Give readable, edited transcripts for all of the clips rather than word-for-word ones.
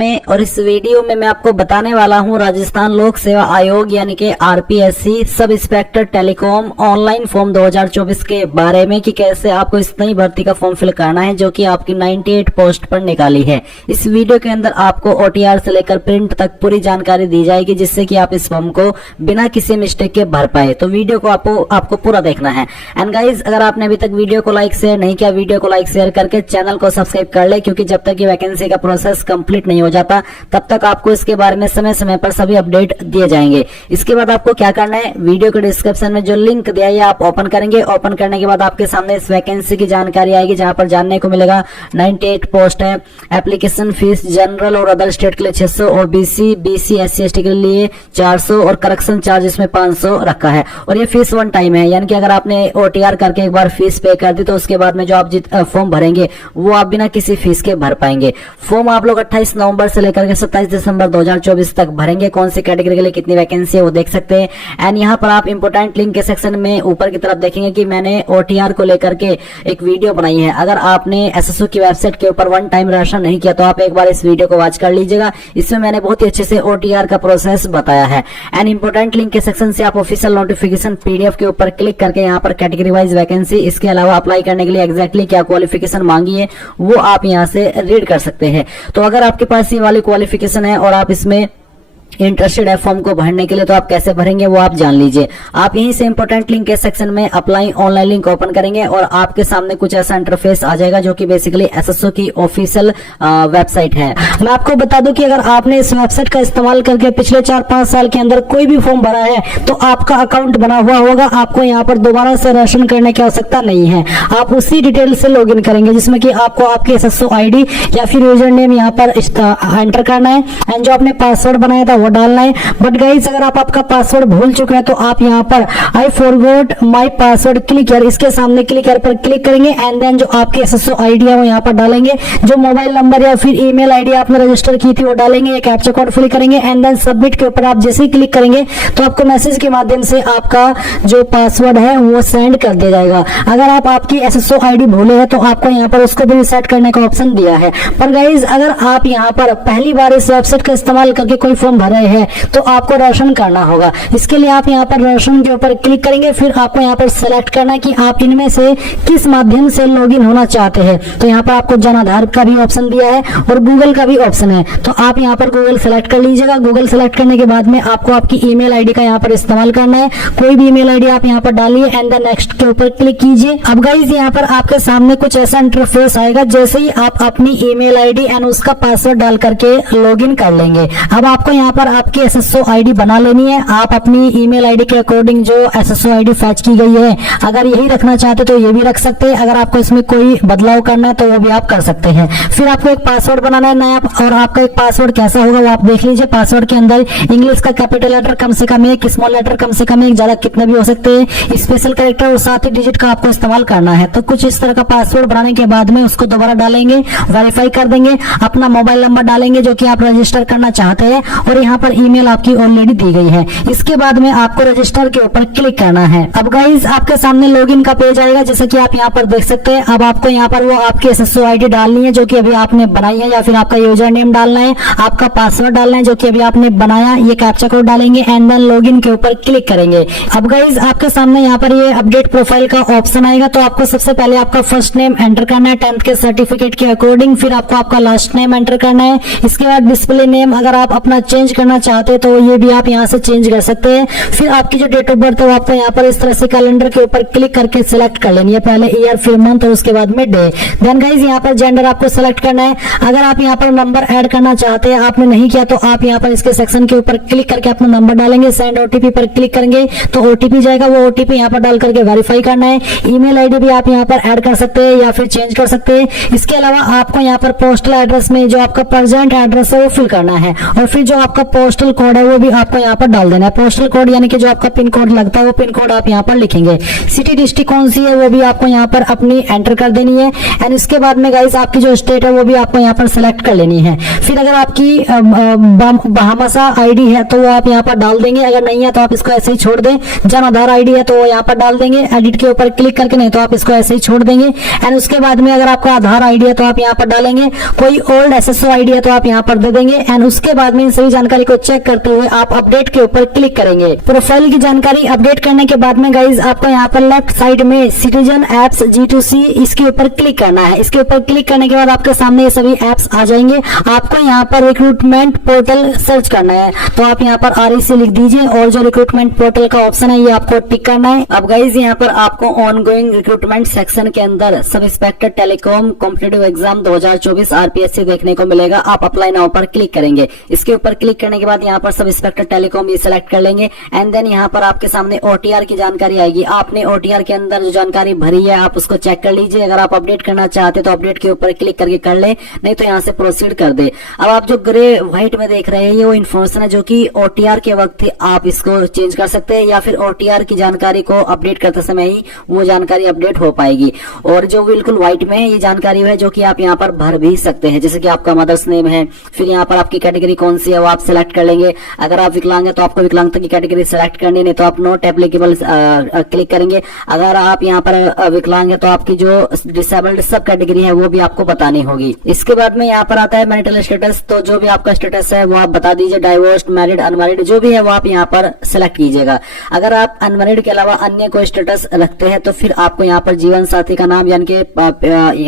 में और इस वीडियो में मैं आपको बताने वाला हूं राजस्थान लोक सेवा आयोग यानी कि RPSC sub inspector telecom online form 2024 के बारे में कि कैसे आपको इस नई भर्ती का फॉर्म फिल करना है जो कि आपकी 98 पोस्ट पर निकाली है। इस वीडियो के अंदर आपको ओटीआर से लेकर प्रिंट तक पूरी जानकारी दी जाएगी जिससे कि आप इस फॉर्म को बिना किसी मिस्टेक के भर पाए। तो वीडियो को आपको पूरा देखना है। एंड गाइज, अगर आपने अभी तक वीडियो को लाइक शेयर नहीं किया, वीडियो को लाइक शेयर करके चैनल को सब्सक्राइब कर ले, क्योंकि जब तक ये वैकेंसी का प्रोसेस कंप्लीट नहीं हो जाता तब तक आपको इसके बारे में समय समय पर सभी अपडेट दिए जाएंगे। इसके बाद आपको क्या करना है, वीडियो के डिस्क्रिप्शन में जो लिंक दिया है आप ओपन करेंगे। ओपन करने के बाद आपके सामने इस वैकेंसी की जानकारी आएगी जहां पर जानने को मिलेगा 98 पोस्ट है। एप्लीकेशन फीस जनरल और अदर स्टेट के लिए 600 और बीसी SC ST के लिए 400 और करेक्शन चार्ज इसमें 500 रखा है। और ये फीस वन टाइम है, यानी कि अगर आपने ओटीआर करके एक बार फीस पे कर दी तो उसके बाद में जो आप फॉर्म भरेंगे वो आप बिना किसी फीस के भर पाएंगे। फॉर्म आप लोग 28 नवंबर से लेकर के 27 दिसंबर 2024 तक भरेंगे। कौन सी कैटेगरी के लिए कितनी वैकेंसी है वो देख सकते हैं। एंड यहाँ पर आप इंपोर्टेंट लिंक के सेक्शन में ऊपर की तरफ देखेंगे कि मैंने ओटीआर को लेकर के एक वीडियो बनाई है। अगर आपने एसएसओ की वेबसाइट के ऊपर वन टाइम रजिस्टर नहीं किया तो आप एक बार इस वीडियो को वॉच कर लीजिएगा। इसमें मैंने बहुत ही अच्छे से ओटीआर का प्रोसेस बताया है। एंड इंपोर्टेंट लिंक के सेक्शन से आप ऑफिशियल नोटिफिकेशन पीडीएफ के ऊपर क्लिक करके यहाँ पर कैटेगरी वाइज वैकेंसी, इसके अलावा अप्लाई करने के लिए एग्जैक्टली क्या क्वालिफिकेशन मांगी है वो आप यहाँ से रीड कर सकते हैं। तो अगर आपके पास ये वाली क्वालिफिकेशन है और आप इसमें इंटरेस्टेड है फॉर्म को भरने के लिए तो आप कैसे भरेंगे वो आप जान लीजिए। आप यहीं से इंपोर्टेंट लिंक के सेक्शन में अप्लाई ऑनलाइन लिंक ओपन करेंगे और आपके सामने कुछ ऐसा इंटरफेस आ जाएगा जो कि बेसिकली एसएसओ की ऑफिशियल वेबसाइट है। मैं आपको बता दूं कि अगर आपने इस वेबसाइट का इस्तेमाल करके पिछले 4-5 साल के अंदर कोई भी फॉर्म भरा है तो आपका अकाउंट बना हुआ होगा। आपको यहाँ पर दोबारा से रजिस्ट्रेशन करने की आवश्यकता नहीं है। आप उसी डिटेल से लॉग इन करेंगे जिसमें कि आपको आपकी एसएसओ आईडी या फिर यूजर नेम यहाँ पर एंटर करना है एंड जो आपने पासवर्ड बनाया था वो डालना है। बट गाइस, अगर आप आपका पासवर्ड भूल चुके हैं तो आप यहाँ पर I forgot my password click here, इसके सामने क्लिक हियर पर क्लिक करेंगे एंड देन जो आपकी एसएसओ आईडी है वो यहाँ पर डालेंगे। जो मोबाइल नंबर या फिर ईमेल आईडी आपने रजिस्टर की थी वो डालेंगे। एक कैप्चा कोड फिल करेंगे एंड देन सबमिट के ऊपर आप जैसे ही क्लिक करेंगे तो आपको मैसेज के माध्यम से आपका जो पासवर्ड है वो सेंड कर दिया जाएगा। अगर आप आपकी एसएसओ आईडी भूले हैं तो आपको यहाँ पर उसको भी रिसेट करने का ऑप्शन दिया है। पर गाइज, अगर आप यहाँ पर पहली बार इस वेबसाइट का इस्तेमाल करके कोई फॉर्म भर रहे हैं तो आपको रजिस्ट्रेशन करना होगा। इसके लिए आप यहाँ पर रजिस्ट्रेशन के ऊपर क्लिक करेंगे। फिर आपको यहाँ पर सेलेक्ट करना है कि आप इनमें से किस माध्यम से लॉगिन होना चाहते हैं। तो यहाँ पर आपको जन आधार का भी ऑप्शन दिया है और गूगल का भी ऑप्शन है। तो आप यहाँ पर गूगल सेलेक्ट कर लीजिएगा। गूगल सेलेक्ट करने के बाद में आपको आपकी ईमेल आईडी का यहाँ पर इस्तेमाल करना है। कोई भी ईमेल आईडी आप यहाँ पर डालिए एंड देन नेक्स्ट के ऊपर क्लिक कीजिए। अब गाइस, यहाँ पर आपके सामने कुछ ऐसा इंटरफेस आएगा। जैसे ही आप अपनी ईमेल आईडी एंड उसका पासवर्ड डाल करके लॉगिन कर लेंगे, अब आपको यहाँ पर आपकी एसएसओ आईडी बना लेनी है। आप अपनी ईमेल आईडी के अकॉर्डिंग जो एसएसओ आईडी फैच की गई है अगर यही रखना चाहते तो ये भी रख सकते हैं। अगर आपको इसमें कोई बदलाव करना है तो वो भी आप कर सकते हैं। फिर आपको एक पासवर्ड बनाना है नया, और आपका एक पासवर्ड कैसा होगा वो आप देख लीजिए। पासवर्ड के अंदर इंग्लिश का कैपिटल लेटर कम से कम एक, स्मॉल लेटर कम से कम एक, ज्यादा कितने भी हो सकते हैं, स्पेशल कैरेक्टर और 7 डिजिट का आपको इस्तेमाल करना है। तो कुछ इस तरह का पासवर्ड बनाने के बाद में उसको दोबारा डालेंगे, वेरीफाई कर देंगे, अपना मोबाइल नंबर डालेंगे जो कि आप रजिस्टर करना चाहते हैं और यहाँ पर ईमेल आपकी ऑलरेडी दी गई है। इसके बाद में आपको रजिस्टर के ऊपर क्लिक करना है। अब गाइस, आपके सामने लॉगिन का पेज आएगा जैसा कि आप यहाँ पर देख सकते हैं। अब आपको यहाँ पर वो आपकी एसएसओ आईडी डालनी है जो कि अभी आपने बनाई है, या फिर आपका यूजर नेम डालना है, आपका पासवर्ड डालना है जो कि अभी आपने बनाया, ये कैप्चा कोड डालेंगे एंड देन लॉगिन के ऊपर क्लिक करेंगे। अब गाइस, आपके सामने यहाँ पर ये अपडेट प्रोफाइल का ऑप्शन आएगा। तो आपको सबसे पहले आपका फर्स्ट नेम एंटर करना है 10th के सर्टिफिकेट के अकॉर्डिंग। फिर आपको आपका लास्ट नेम एंटर करना है। इसके बाद डिस्प्ले नेम अगर आप अपना चेंज करना चाहते हैं तो ये भी आप यहाँ से चेंज कर सकते हैं। फिर आपकी जो डेट ऑफ बर्थ है वो आपको यहाँ पर इस तरह से कैलेंडर के ऊपर क्लिक करके सिलेक्ट कर लेनी है। पहले ईयर, फिर मंथ और उसके बाद में डे। देन गाइस, यहाँ पर जेंडर आपको सिलेक्ट करना है। अगर आप यहाँ पर नंबर ऐड करना चाहते हैं, आपने नहीं किया तो आप यहाँ पर इसके सेक्शन के ऊपर क्लिक करके अपना नंबर डालेंगे। सेंड ओटीपी पर क्लिक करेंगे तो ओटीपी जाएगा, वो ओटीपी यहाँ पर डाल करके वेरीफाई करना है। ईमेल आईडी भी आप यहाँ पर ऐड कर सकते हैं या फिर चेंज कर सकते हैं। इसके अलावा आपको यहाँ पर पोस्टल एड्रेस में जो आपका प्रेजेंट एड्रेस है वो फिल करना है और फिर जो आपका आपका पोस्टल कोड है वो भी आपको यहाँ पर डाल देना है। पोस्टल कोड यानी कि जो आपका पिन कोड लगता है वो पिन कोड आप यहाँ पर लिखेंगे। सिटी डिस्ट्रिक्ट कौन सी है वो भी आपको यहाँ पर अपनी एंटर कर देनी है। एंड उसके बाद में गाइस आपकी जो स्टेट है वो भी आपको यहाँ पर सेलेक्ट कर लेनी है। फिर अगर आपकी बहामासा आईडी है तो वो आप यहाँ पर डाल देंगे, अगर नहीं है तो आप इसको ऐसे ही छोड़ दें। जन आधार आईडी है तो वो यहाँ पर डाल देंगे, एडिट के ऊपर क्लिक करके, नहीं तो आप इसको ऐसे ही छोड़ देंगे। एंड उसके बाद में अगर आपका आधार आईडी है तो आप यहाँ पर डालेंगे, कोई ओल्ड एसएसओ आईडी है तो आप यहाँ पर दे देंगे। एंड उसके बाद में इन सभी जानकारी को चेक करते हुए आप अपडेट के ऊपर क्लिक करेंगे। प्रोफाइल की जानकारी अपडेट करने के बाद में गाइज आपको यहाँ पर लेफ्ट साइड में सिटीजन एप्स G2C इसके ऊपर क्लिक करना है। इसके ऊपर क्लिक करने के बाद आपके सामने ये सभी एप्स आ जाएंगे। आपको यहाँ पर रिक्रूटमेंट पोर्टल सर्च करना है, तो आप यहाँ पर REC लिख दीजिए और जो रिक्रूटमेंट पोर्टल का ऑप्शन है ये आपको टिक करना है। अब गाइज यहाँ पर आपको ऑनगोइंग रिक्रूटमेंट सेक्शन के अंदर sub inspector telecom competitive exam 2024 RPSC देखने को मिलेगा। आप अप्लाई नाउ पर क्लिक करेंगे। इसके ऊपर क्लिक करने के बाद यहाँ पर सब इंस्पेक्टर टेलीकॉम ये सिलेक्ट कर लेंगे। एंड देन यहाँ पर आपके सामने OTR की जानकारी आएगी। आपने OTR के अंदर जो जानकारी भरी है आप उसको चेक कर लीजिए। अगर आप अपडेट करना चाहते तो अपडेट के ऊपर क्लिक करके कर ले, नहीं तो यहाँ से प्रोसीड कर दे। अब आप जो ग्रे व्हाइट में देख रहे हैं ये वो इन्फॉर्मेशन है जो कि OTR के वक्त आप इसको चेंज कर सकते हैं, या फिर OTR की जानकारी को अपडेट करते समय ही वो जानकारी अपडेट हो पाएगी। और जो बिल्कुल व्हाइट में है ये जानकारी है जो कि आप यहाँ पर भर भी सकते हैं, जैसे कि आपका मदर्स नेम है, फिर यहाँ पर आपकी कैटेगरी कौन सी है वो आप सिलेक्ट कर लेंगे। अगर आप विकलांग है तो आपको विकलांगता की कैटेगरी सिलेक्ट करनी, नहीं तो आप नॉट एप्लीकेबल क्लिक करेंगे। अगर आप यहाँ पर विकलांग है तो आपकी जो डिसेबल्ड सब कैटेगरी है वो भी आपको बतानी होगी। इसके बाद में यहाँ पर आता है मैरिटल स्टेटस, तो जो भी आपका स्टेटस है वो आप बता दीजिए, डाइवोर्स्ड, मैरिड, अनमैरिड जो भी है वो आप यहाँ पर सिलेक्ट कीजिएगा। अगर आप अनमैरिड के अलावा अन्य कोई स्टेटस रखते हैं तो फिर आपको यहाँ पर जीवन साथी का नाम यानी कि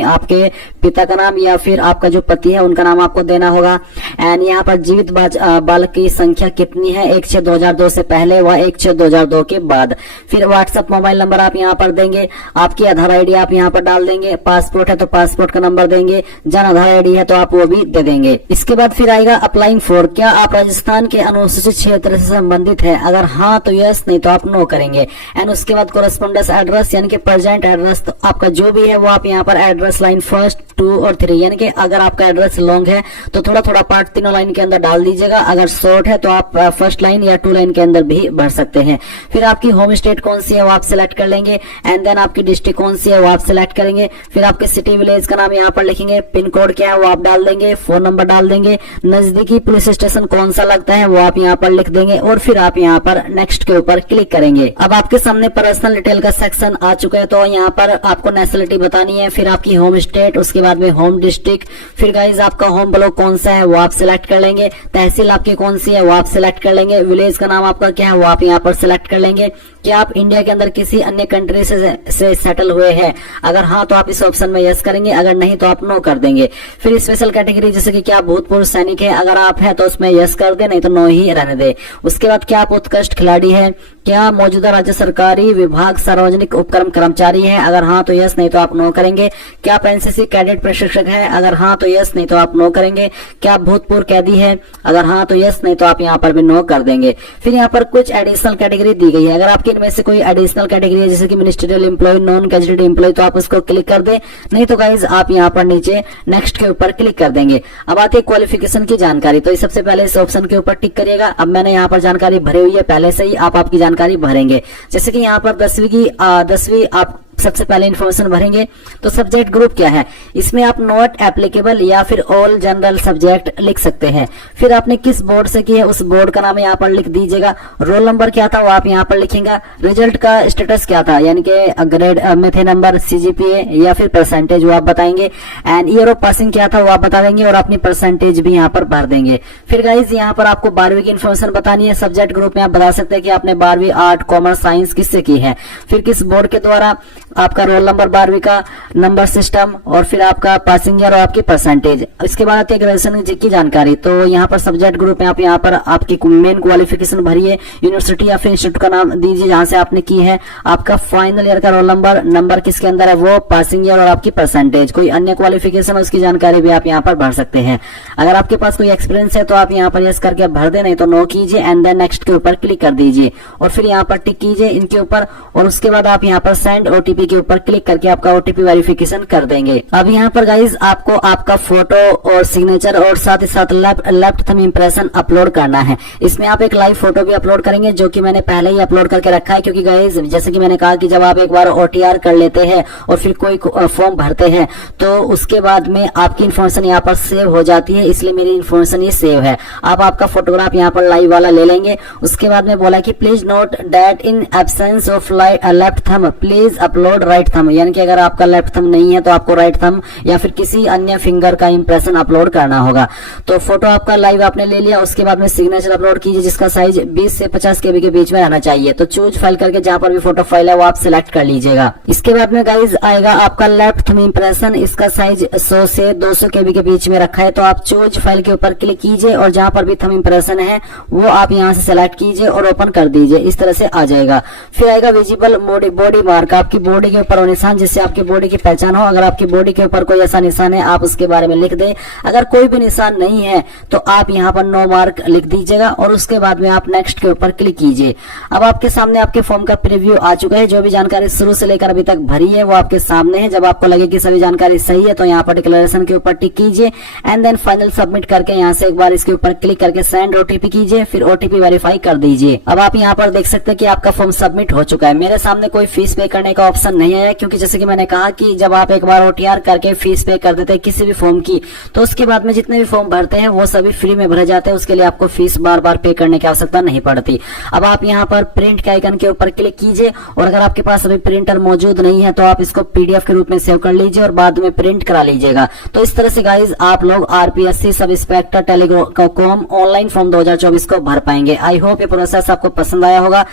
आपके पिता का नाम या फिर आपका जो पति है उनका नाम आपको देना होगा। एंड यहाँ पर जीवित बालक की संख्या कितनी है 1/6/2002 से पहले व 1/6/2002 के बाद। फिर व्हाट्सएप मोबाइल नंबर आप यहाँ पर देंगे, आपकी आधार आईडी आप यहाँ पर डाल देंगे, पासपोर्ट है तो पासपोर्ट का नंबर देंगे, जन आधार आईडी है तो आप वो भी दे देंगे। इसके बाद फिर आएगा अप्लाइंग फॉर, क्या आप राजस्थान के अनुसूचित क्षेत्र से संबंधित है, अगर हाँ तो यस, नहीं तो आप नो करेंगे। एंड उसके बाद कोरेस्पोंडेंस एड्रेस यानी कि प्रेजेंट एड्रेस, तो आपका जो भी है वो आप यहाँ पर एड्रेस लाइन 1, 2 और 3 यानी कि अगर आपका एड्रेस लॉन्ग है तो थोड़ा थोड़ा पार्ट तीनों लाइन के अंदर डाल दीजिएगा, अगर शॉर्ट है तो आप फर्स्ट लाइन या 2 लाइन के अंदर भी भर सकते हैं। फिर आपकी होम स्टेट कौन सी है वो आप सिलेक्ट कर लेंगे। एंड देन आपकी डिस्ट्रिक्ट कौन सी है वो आप सिलेक्ट करेंगे। फिर आपके सिटी विलेज का नाम यहाँ पर लिखेंगे, पिन कोड क्या है वो आप डाल देंगे, फोन नंबर डाल देंगे, नजदीकी पुलिस स्टेशन कौन सा लगता है वो आप यहाँ पर लिख देंगे और फिर आप यहाँ पर नेक्स्ट के ऊपर क्लिक करेंगे। अब आपके सामने पर्सनल डिटेल का सेक्शन आ चुका है, तो यहाँ पर आपको नेशनलिटी बतानी है, फिर आपकी होम स्टेट, उसके बाद में होम डिस्ट्रिक्ट, फिर गाइज आपका होम ब्लॉक कौन सा है वो आप सिलेक्ट कर लेंगे, तहसील आपकी कौन सी है वो आप सिलेक्ट कर लेंगे, विलेज का नाम आपका क्या है वो आप यहाँ पर सिलेक्ट कर लेंगे। क्या आप इंडिया के अंदर किसी अन्य कंट्री से सेटल हुए हैं, अगर हाँ तो आप इस ऑप्शन में यस करेंगे, अगर नहीं तो आप नो कर देंगे। फिर स्पेशल कैटेगरी जैसे कि क्या आप भूतपूर्व सैनिक है, अगर आप है तो उसमें यस कर दे, नहीं तो नो ही रहने दे। उसके बाद क्या आप उत्कृष्ट खिलाड़ी है, क्या मौजूदा राज्य सरकारी विभाग सार्वजनिक उपक्रम कर्मचारी है, अगर हाँ तो यस, नहीं तो आप नो करेंगे। क्या आप एनसीसी कैडेट प्रशिक्षक है, अगर हाँ तो यस, नहीं तो आप नो करेंगे। क्या आप भूतपूर्व कैदी है, अगर हाँ तो यस, नहीं तो आप यहाँ पर भी नो कर देंगे। फिर यहाँ पर कुछ एडिशनल कैटेगरी दी गई है, अगर आपकी इनमें से कोई एडिशनल कैटेगरी है जैसे कि ministerial employ, non gazetted employ, तो आप उसको क्लिक कर दे, नहीं तो गाइज आप यहाँ पर नीचे नेक्स्ट के ऊपर क्लिक कर देंगे। अब आती है क्वालिफिकेशन की जानकारी, तो सबसे पहले इस ऑप्शन के ऊपर टिक करिएगा। अब मैंने यहाँ पर जानकारी भरी हुई है पहले से ही, आप आपकी जानकारी भरेंगे। जैसे कि यहाँ पर 10वीं आप सबसे पहले इन्फॉर्मेशन भरेंगे, तो सब्जेक्ट ग्रुप क्या है, इसमें आप नॉट एप्लीकेबल या फिर ऑल जनरल सब्जेक्ट लिख सकते हैं। फिर आपने किस बोर्ड से की है उस बोर्ड का नाम यहाँ पर लिख दीजिएगा। रोल नंबर क्या था वो आप यहाँ पर लिखेंगे। रिजल्ट का स्टेटस क्या था यानी कि ग्रेड में थे नंबर, CGPA या फिर परसेंटेज वो आप बताएंगे। एंड ईयर ऑफ पासिंग क्या था वो आप बता देंगे और अपनी परसेंटेज भी यहाँ पर भर देंगे। फिर गाइज यहाँ पर आपको 12वीं की इन्फॉर्मेशन बतानी है। सब्जेक्ट ग्रुप में आप बता सकते हैं कि आपने 12वीं आर्ट, कॉमर्स, साइंस किससे की है, फिर किस बोर्ड के द्वारा, आपका रोल नंबर 12वीं का नंबर सिस्टम और फिर आपका पासिंग ईयर और आपकी परसेंटेज। इसके बाद आती है ग्रेजुएशन की जानकारी, तो यहाँ पर सब्जेक्ट ग्रुप में आप यहाँ पर आपकी मेन क्वालिफिकेशन भरिए, यूनिवर्सिटी या फिर इंस्टीट्यूट का नाम दीजिए जहां से आपने की है, आपका फाइनल ईयर का रोल नंबर किसके अंदर है वो, पासिंग ईयर और आपकी परसेंटेज। कोई अन्य क्वालिफिकेशन उसकी जानकारी भी आप यहाँ पर भर सकते हैं। अगर आपके पास कोई एक्सपीरियंस है तो आप यहाँ पर यस करके भर दे, नहीं तो नो कीजिए एंड देन नेक्स्ट के ऊपर क्लिक कर दीजिए और फिर यहाँ पर टिक कीजिए इनके ऊपर। और उसके बाद आप यहाँ पर सेंड OTP ओटीपी के ऊपर क्लिक करके आपका ओटीपी वेरिफिकेशन कर देंगे। अब यहाँ पर गाइज आपको आपका फोटो और सिग्नेचर और साथ ही साथ लेफ्ट थंब इंप्रेशन अपलोड करना है। इसमें आप एक लाइव फोटो भी अपलोड करेंगे, जो कि मैंने पहले ही अपलोड करके रखा है, क्योंकि गाइज जैसे कि मैंने कहा कि जब आप एक बार OTR कर लेते हैं और फिर कोई फॉर्म भरते हैं तो उसके बाद में आपकी इन्फॉर्मेशन यहाँ पर सेव हो जाती है, इसलिए मेरी इन्फॉर्मेशन ये सेव है। आप आपका फोटोग्राफ यहाँ पर लाइव वाला ले लेंगे। उसके बाद में बोला कि please note that in absence of left thumb please upload right thumb, यानी कि अगर आपका लेफ्ट थंब नहीं है तो आपको राइट थंब या फिर किसी अन्य फिंगर का इंप्रेशन अपलोड करना होगा। तो फोटो आपका लाइव आपने ले लिया, उसके बाद में सिग्नेचर अपलोड कीजिए जिसका साइज 20 से 50 KB के बीच में रहना चाहिए। तो चूज फाइल करके जहां पर भी फोटो फाइल है वो आप सिलेक्ट कर लीजिएगा। इसके बाद में गाइज आएगा आपका लेफ्ट थंब इंप्रेशन, इसका साइज 100 से 200 KB के बीच में रखा है। तो आप चूज फाइल के ऊपर क्लिक कीजिए और जहां पर भी थंब इंप्रेशन है वो आप यहां से सिलेक्ट कीजिए और ओपन कर दीजिए। इस तरह से आ जाएगा। फिर आएगा विजिबल बॉडी मार्क, आपकी बॉडी के ऊपर निशान जिससे आपकी बॉडी की पहचान हो। अगर आपकी बॉडी के ऊपर कोई ऐसा निशान है आप उसके बारे में लिख दें। अगर कोई भी निशान नहीं है तो आप यहाँ पर नो मार्क लिख दीजिएगा और उसके बाद में आप नेक्स्ट के ऊपर क्लिक कीजिए। अब आपके सामने आपके फॉर्म का प्रीव्यू आ चुका है। जो भी जानकारी शुरू से लेकर अभी तक भरी है वो आपके सामने है। जब आपको लगे कि सभी जानकारी सही है तो यहाँ पर डिक्लेरेशन के ऊपर टिक कीजिए एंड देन फाइनल सबमिट करके यहाँ से एक बार इसके ऊपर क्लिक करके सेंड OTP कीजिए, फिर OTP वेरीफाई कर दीजिए। अब आप यहाँ पर देख सकते हैं कि आपका फॉर्म सबमिट हो चुका है। मेरे सामने कोई फीस पे करने का ऑप्शन नहीं आया, क्योंकि जैसे कि मैंने कहा कि जब आप एक बार OTR करके फीस पे कर देते हैं किसी भी फॉर्म की, तो उसके बाद में जितने भी फॉर्म भरते हैं वो सभी फ्री में भरे जाते हैं। उसके लिए आपको फीस बार बार पे करने की आवश्यकता नहीं पड़ती। अब आप यहाँ पर प्रिंट के आइकन के ऊपर क्लिक कीजिए और अगर आपके पास अभी प्रिंटर मौजूद नहीं है तो आप इसको PDF के रूप में सेव कर लीजिए और बाद में प्रिंट करा लीजिएगा। तो इस तरह से गाइज आप लोग RPSC sub inspector telecom online form 2024 को भर पाएंगे। आई होप ये प्रोसेस आपको पसंद आया होगा।